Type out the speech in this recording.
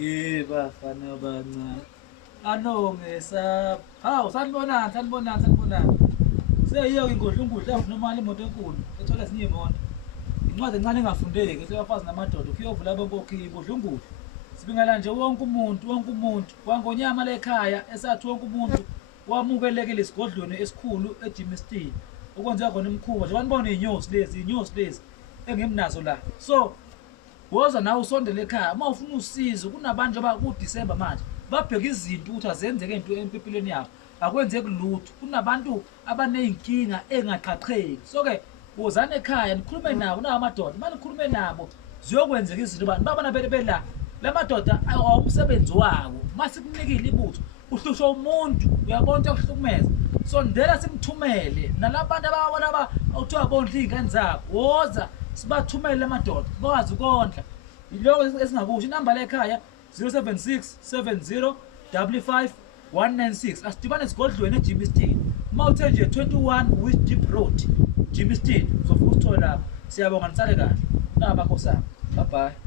Yeba fana bancane. Anongesa. Hawu sanibonana. Seyiyo ingodlungudla nomali imoto enkulu. Ethola ezinye imoto. Incwadi encane engafundeki sebafazi namadoda ukuyovula abobokhi ibodlungudla. Sibingela nje wonke umuntu wangonyama lekhaya esathi wonke umuntu wamukelekile isigodlweni esikhulu eJimston. Okwenza khona imkhuba nje banibona inyosi lezi engimnazo la. So woza nawe usondele ekhaya uma ufuna usizo kunabantu abakuDisemba manje babheka izinto ukuthi azenzeke into empilweni yabo akwenzeki lutho kunabantu abaneyinkinga engaqhaqheki so ke wozana ekhaya nikhulume nabo nabamadoda manje nikhulume nabo ziyokwenzeka izinto abantu babana bela lamadoda awumsebenzi wabo masikunikile ibutho uhlushwa umuntu uyabona ukuthi akuhlukumeza so ndela simthumele nalabantu ababona awuthiwa bondla izingane zabo woza sibathumele amadoda bakwazi ukondla yiloko esingakusho inamba lekhaya 076 70 55196 asidibane esigodlweni eJimston uma uthe nje 21 West Deep Road Jimston uzofuna usithole lapho siyabonga nisale kahle nabakhosana bye bye.